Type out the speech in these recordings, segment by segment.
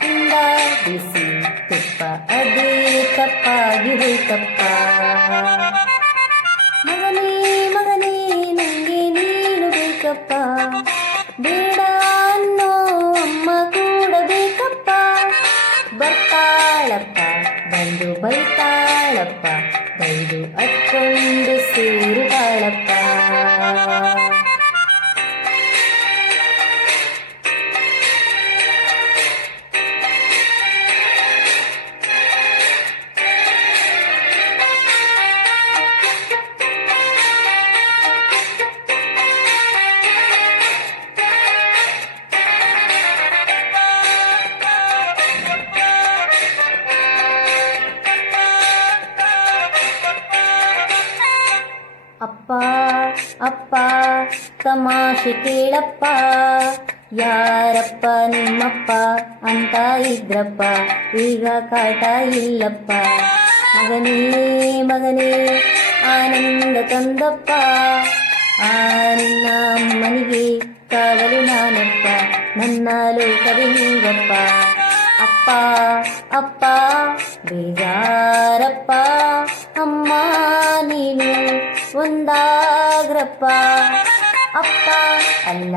ತಿಂದ ಬಿಸಿ ತುಪ್ಪ ಅದೇ ತಪ್ಪಾಗಿ ಹೋಯ್ತಪ್ಪ. ಮಗನೇ ಮಗನೇ ನಂಗೆ ನೀನು ಬೇಕಪ್ಪ, ಬೇಡ ಅನ್ನೋ ಅಮ್ಮ ಕೂಡ ಬೇಕಪ್ಪ. ಬರ್ತಾಳಪ್ಪ ಬಂದು ಬೈತಾಳಪ್ಪ, ಬೈದು ಅಟ್ಕೊಂಡು ಸೇರುತ್ತಾಳಪ್ಪ. ಅಪ್ಪ ಅಪ್ಪ ತಮಾಷೆ ಕೇಳಪ್ಪ, ಯಾರಪ್ಪ ನಿಮ್ಮಪ್ಪ ಅಂತ ಇದ್ರಪ್ಪ, ಈಗ ಕಾಟ ಇಲ್ಲಪ್ಪ. ಮಗನೇ ಮಗನೇ ಆನಂದ ತಂದಪ್ಪ, ಆ ನಿನ್ನ ಅಮ್ಮನಿಗೆ ಕಾವಲು ನಾನಪ್ಪ, ನನ್ನ ಲೋಕವೇ ನೀವಪ್ಪ. ಅಪ್ಪ ಅಪ್ಪ ಬೇಜಾರಪ್ಪ, ಅಮ್ಮ ನೀನು ಒಂದಾಗ್ರಪ್ಪ. ಅಪ್ಪ ಅಲ್ಲ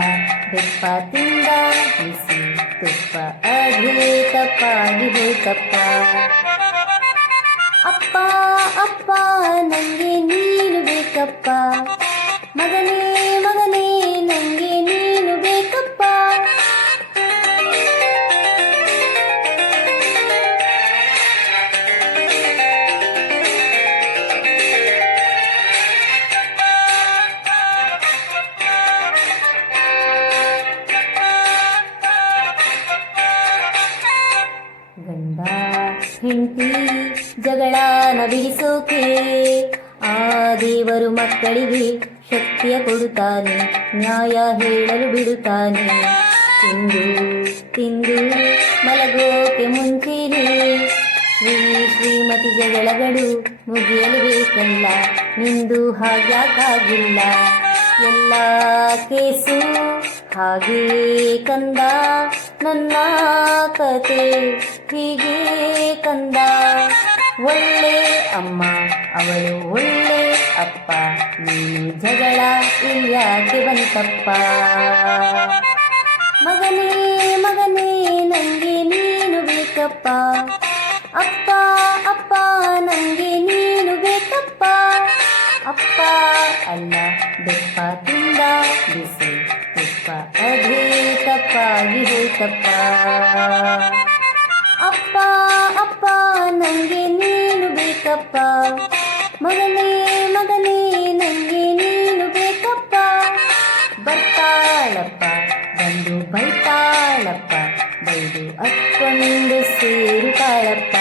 ಬೆಪ್ಪ ತಿಂದ ಬಿಸಿ ತುಪ್ಪ ಅದೇ ತಪ್ಪಾಗಿ ಹೋಯ್ತಪ್ಪ. ಅಪ್ಪ ಅಪ್ಪ ನಂಗೆ ನೀನು ಬೇಕಪ್ಪ, ಮಗನೇ ಮಗನೇ ನಂಗೆ ನೀನು ಬೇಕಪ್ಪ. ಗಂಡ ಹೆಂಡತಿ ಜಗಳನ ಬಿಡಿಸೋಕೆ ಆ ದೇವರು ಮಕ್ಕಳಿಗೆ ಶಕ್ತಿಯ ಕೊಡುತ್ತಾನೆ, ನ್ಯಾಯ ಹೇಳಲು ಬಿಡುತ್ತಾನೆ. ತಿಂದು ತಿಂದು ಮಲಗೋಕೆ ಮುಂಚೆನೆ ಶ್ರೀಮತಿ ಜಗಳಗಳು ಮುಗಿಯಲು ಬೇಕಲ್ಲ, ನಿಂದು ಹಾಗ್ಯಾಕಾಗಿಲ್ಲ. ಎಲ್ಲ ಕೇಸು ಹಾಗೇ ಕಂದ, ನನ್ನ ಕತೆ ಹೀಗೆ ಕಂದ. ಒಳ್ಳೆ ಅಮ್ಮ ಅವಳು ಒಳ್ಳೆ ಅಪ್ಪ, ನೀನು ಜಗಳ ಇಲ್ಯಾಕೆ ಬಂತಪ್ಪ. ಮಗನೇ ಮಗನೇ ನಂಗೆ ನೀನು ಬೇಕಪ್ಪ, ಅಪ್ಪ ಅಪ್ಪ ನಂಗೆ ನೀನು ಬೇಕಪ್ಪ. ಅಪ್ಪ ಅಲ್ಲ ಬೆಪ್ಪ ತಿಂದ ಬಿಸಿ ತುಪ್ಪ ಅದೇ ತಪ್ಪಾಗಿ ಹೋಯ್ತಪ್ಪ. ಅಪ್ಪ ಅಪ್ಪ ನಂಗೆ ನೀನು ಬೇಕಪ್ಪ, ಮಗನೇ ಮಗನೇ ನಂಗೆ ನೀನು ಬೇಕಪ್ಪ. ಬರ್ತಾಳಪ್ಪ ಬಂದು ಬೈತಾಳಪ್ಪ, ಬೈದು ಅಟ್ಕೊಂಡು ಸೇರುತ್ತಾಳಪ್ಪ.